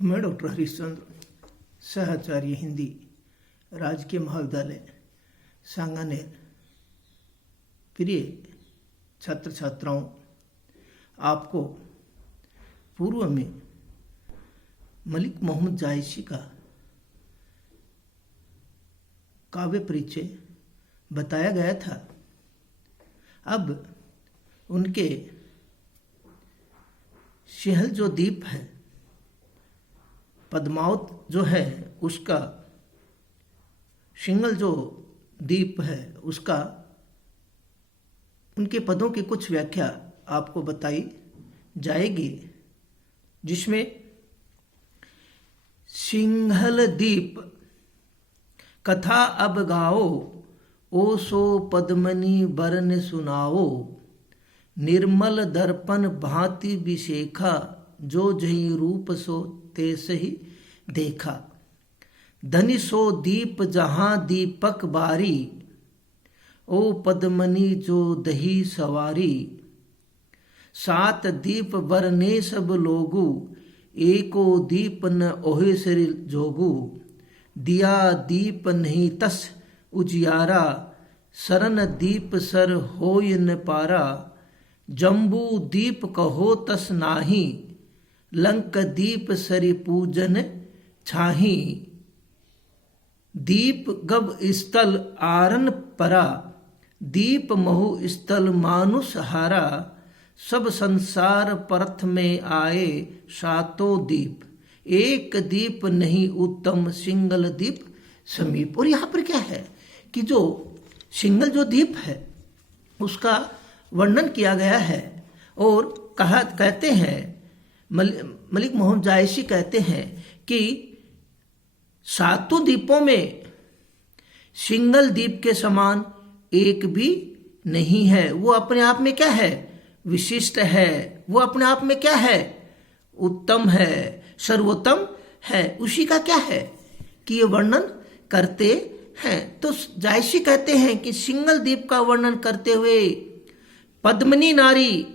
मैं डॉक्टर हरीशचंद्र, सहआचार्य हिंदी, राजकीय महाविद्यालय सांगानेर। प्रिय छात्र छात्राओं, आपको पूर्व में मलिक मोहम्मद जायसी का काव्य परिचय बताया गया था। अब उनके शहल जो द्वीप है, पद्मावत जो है उसका, सिंगल जो द्वीप है उसका, उनके पदों की कुछ व्याख्या आपको बताई जाएगी, जिसमें सिंघल द्वीप कथा अब गाओ, ओ सो पद्मनी बरन सुनाओ, निर्मल दर्पण भांति विशेखा, जो जही रूप सो तेस ही देखा, धनि सो दीप जहां दीपक बारी, ओ पद्मनी जो दही सवारी, सात दीप बरने सब लोगू, एको दीप न ओहे सिर जोगू, दिया दीप नहीं तस उजियारा, सरन दीप सर होय न पारा, जम्बू दीप कहो तस नाही, लंक दीप सरि पूजन छाही, दीप गब स्थल आरन परा, दीप महु स्थल मानुष हारा, सब संसार परथ में आए सातों दीप, एक दीप नहीं उत्तम सिंगल दीप समीप। और यहाँ पर क्या है कि जो सिंगल जो दीप है उसका वर्णन किया गया है, और कहते हैं मलिक मोहम्मद जायसी कहते हैं कि सातों द्वीपों में सिंगल द्वीप के समान एक भी नहीं है। वो अपने आप में क्या है? विशिष्ट है। वो अपने आप में क्या है? उत्तम है, सर्वोत्तम है। उसी का क्या है कि ये वर्णन करते हैं। तो जायसी कहते हैं कि सिंगल द्वीप का वर्णन करते हुए पद्मिनी नारी,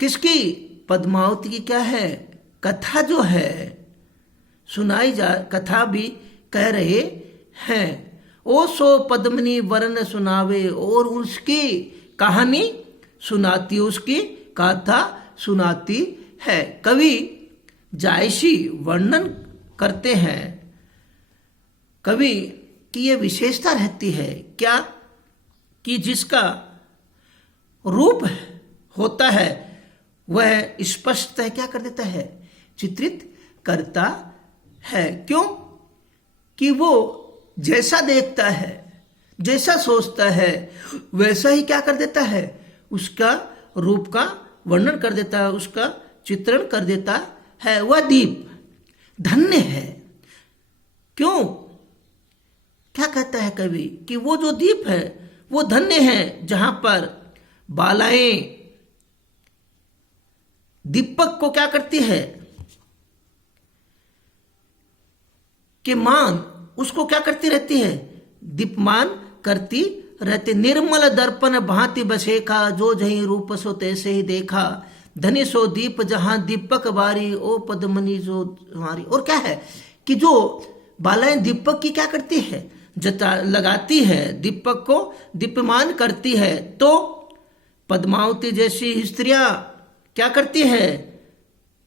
किसकी? पद्मावती की क्या है? कथा जो है सुनाई जा, कथा भी कह रहे हैं। ओ सो पद्मिनी वर्ण सुनावे, और उसकी कहानी सुनाती, उसकी गाथा सुनाती है। कवि जायसी वर्णन करते हैं कवि की ये विशेषता रहती है क्या कि जिसका रूप होता है वह स्पष्ट क्या कर देता है? चित्रित करता है। क्यों? कि वो जैसा देखता है, जैसा सोचता है, वैसा ही क्या कर देता है? उसका रूप का वर्णन कर देता है, उसका चित्रण कर देता है। वह दीप धन्य है। क्यों? क्या कहता है कवि कि वो जो दीप है वो धन्य है, जहां पर बालाएं दीपक को क्या करती है कि मान उसको क्या करती रहती है? दीपमान करती रहती। निर्मल दर्पण भांति बसेखा, जो जही रूप सो तैसे ही देखा, धनी सो दीप जहां दीपक बारी, ओ पद्मनी जो हमारी। और क्या है कि जो बालाएं दीपक की क्या करती है? जता लगाती है, दीपक को दीप्यमान करती है। तो पद्मावती जैसी स्त्रियां क्या करती है?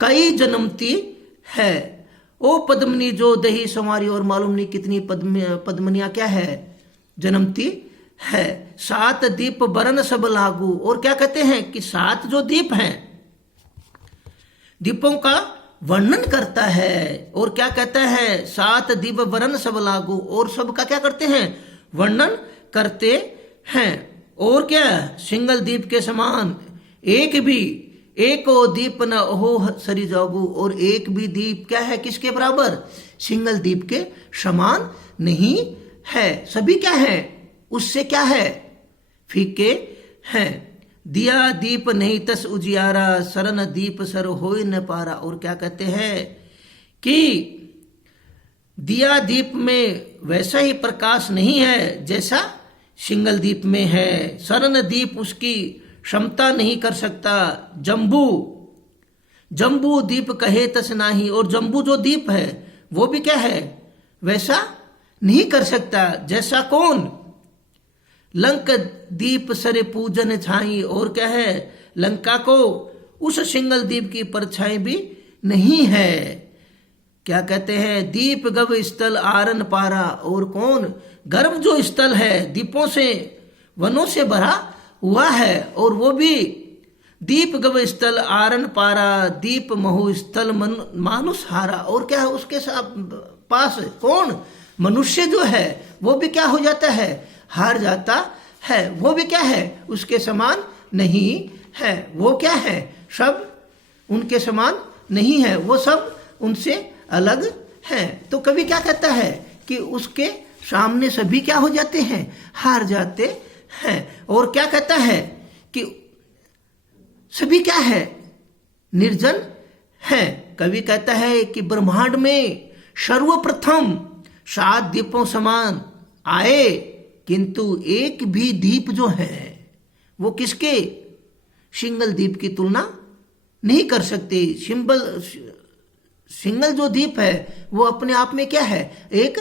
कई जन्मती है। ओ पद्मनी जो दही संवारी, और मालूम नहीं कितनी पद्मनियां क्या है? जन्मती है। सात दीप बरन सब लागू, और क्या कहते हैं कि सात जो दीप हैं, दीपों का वर्णन करता है। और क्या कहता है? सात दीप बरन सब लागू, और सबका क्या करते हैं? वर्णन करते हैं। और क्या? सिंगल दीप के समान एक भी, एको दीप न हो सरी जागू, और एक भी दीप क्या है? किसके बराबर? सिंगल दीप के समान नहीं है। सभी क्या है? उससे क्या है? फीके हैं। दिया दीप नहीं तस उजियारा, सरन दीप सर होय न पारा। और क्या कहते हैं कि दिया दीप में वैसा ही प्रकाश नहीं है जैसा सिंगल दीप में है। सरन दीप उसकी क्षमता नहीं कर सकता। जम्बू जम्बू दीप कहे तस नाही, और जम्बू जो दीप है वो भी क्या है, वैसा नहीं कर सकता जैसा कौन, लंक दीप सरे पूजन छाई, और क्या है, लंका को उस सिंगल दीप की परछाई भी नहीं है। क्या कहते हैं, दीप गव स्थल आरन पारा, और कौन, गर्भ जो स्थल है दीपों से वनों से भरा हुआ है, और वो भी दीप गव स्थल आरन पारा, दीप महु स्थल मानुष हारा, और क्या है उसके पास कौन, मनुष्य जो है वो भी क्या हो जाता है, हार जाता है, वो भी क्या है उसके समान नहीं है, वो क्या है, सब उनके समान नहीं है, वो सब उनसे अलग है। तो कवि क्या कहता है कि उसके सामने सभी क्या हो जाते हैं, हार जाते हैं। और क्या कहता है कि सभी क्या है, निर्जन है। कवि कहता है कि ब्रह्मांड में सर्वप्रथम 7 दीपों समान आए, किंतु एक भी दीप जो है वो किसके, सिंगल दीप की तुलना नहीं कर सकते। सिंगल जो दीप है वो अपने आप में क्या है, एक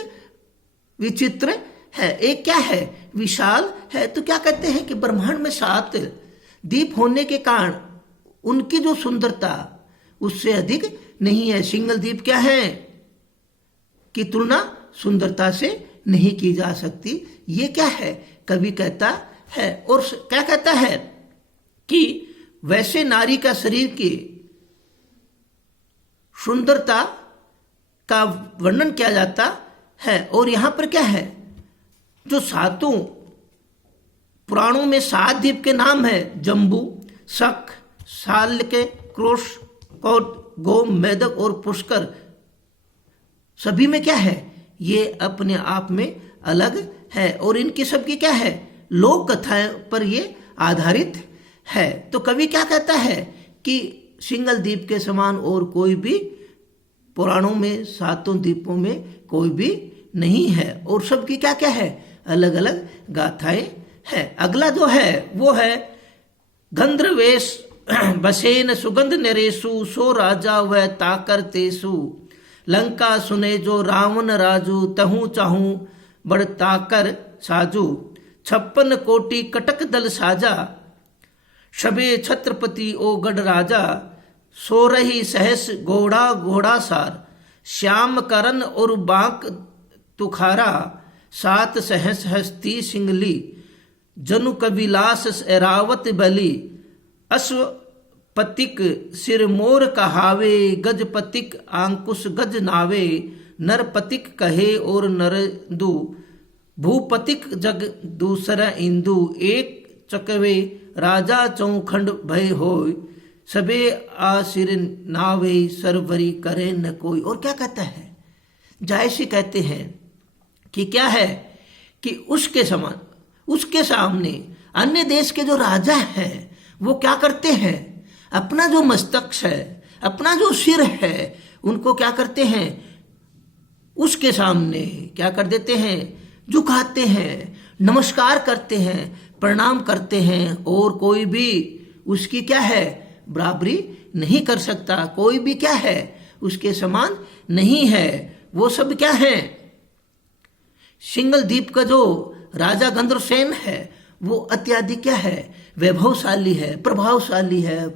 विचित्र है, एक क्या है, विशाल है। तो क्या कहते हैं कि ब्रह्मांड में 7 दीप होने के कारण उनकी जो सुंदरता उससे अधिक नहीं है। सिंगल दीप क्या है की तुलना सुंदरता से नहीं की जा सकती। ये क्या है, कवि कहता है। और क्या कहता है कि वैसे नारी का शरीर की सुंदरता का वर्णन किया जाता है। और यहां पर क्या है, जो 7 पुराणों में 7 द्वीप के नाम है, जम्बू, शक, शाल्के, क्रोश, कौट, गोम, मेदक और पुष्कर, सभी में क्या है, ये अपने आप में अलग है और इनकी सबकी क्या है, लोक कथाएं पर ये आधारित है। तो कवि क्या कहता है कि सिंगल द्वीप के समान और कोई भी पुराणों में 7 द्वीपों में कोई भी नहीं है और सबकी क्या क्या है, अलग अलग गाथाएं हैं। अगला जो है वो है गंधर्वेश बसेन सुगंध नरेशु, सो राजा वह ताकर तेसु, लंका सुने जो रावण राजू, तहु चाहू बड़ ताकर साजू, 56 कोटि कटक दल साजा, शबे छत्रपति ओ गढ़ राजा, सो रही सहस घोड़ा घोड़ा सार, श्याम करण और बांक तुखारा, 7 सहस हस्ती सिंगली, जनु कविलास एरावत बली, अश्वपतिक सिर मोर कहावे, गजपतिक आंकुश गज नावे, नरपतिक कहे और नरदु, भूपतिक जग दूसरा इंदु, एक चकवे राजा चौखंड भय होय, सबे आसिर नावे सरवरी करे न कोई। और क्या कहता है, जायसी कहते हैं कि क्या है कि उसके समान, उसके सामने अन्य देश के जो राजा हैं वो क्या करते हैं, अपना जो मस्तक है, अपना जो सिर है, उनको क्या करते हैं, उसके सामने क्या कर देते हैं, झुकाते हैं, नमस्कार करते हैं, प्रणाम करते हैं और कोई भी उसकी क्या है, बराबरी नहीं कर सकता, कोई भी क्या है उसके समान नहीं है। वो सब क्या है, सिंगल द्वीप का जो राजा गंधर्वसेन है वो अत्याधिक क्या है, वैभवशाली है, प्रभावशाली है,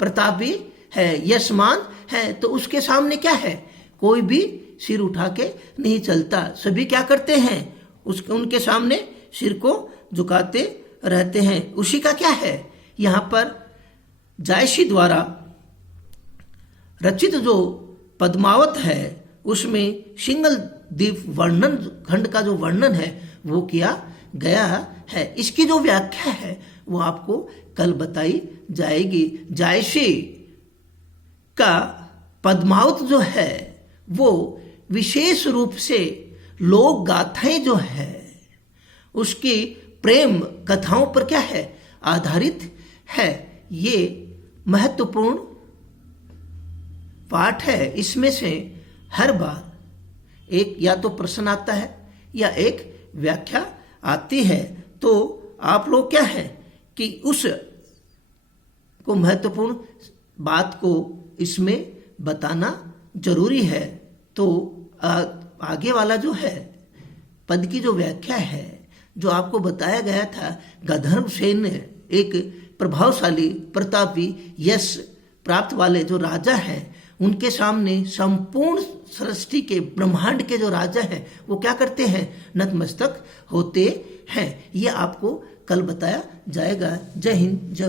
प्रतापी है, यशमान है। तो उसके सामने क्या है, कोई भी सिर उठा के नहीं चलता, सभी क्या करते हैं, उनके सामने सिर को झुकाते रहते हैं। उसी का क्या है, यहाँ पर जायसी द्वारा रचित जो पद्मावत है उसमें सिंगल द्वीप वर्णन खंड का जो वर्णन है वो किया गया है। इसकी जो व्याख्या है वो आपको कल बताई जाएगी। जायसी का पद्मावत जो है वो विशेष रूप से लोक गाथाएं जो है उसकी प्रेम कथाओं पर क्या है, आधारित है। ये महत्वपूर्ण पाठ है। इसमें से हर बार एक या तो प्रश्न आता है या एक व्याख्या आती है। तो आप लोग क्या है कि उस को महत्वपूर्ण बात को इसमें बताना जरूरी है। तो आगे वाला जो है पद की जो व्याख्या है, जो आपको बताया गया था, गंधर्व सेन एक प्रभावशाली प्रतापी यश प्राप्त वाले जो राजा हैं, उनके सामने संपूर्ण सृष्टि के ब्रह्मांड के जो राजा हैं वो क्या करते हैं, नतमस्तक होते हैं। ये आपको कल बताया जाएगा। जय हिंद, जय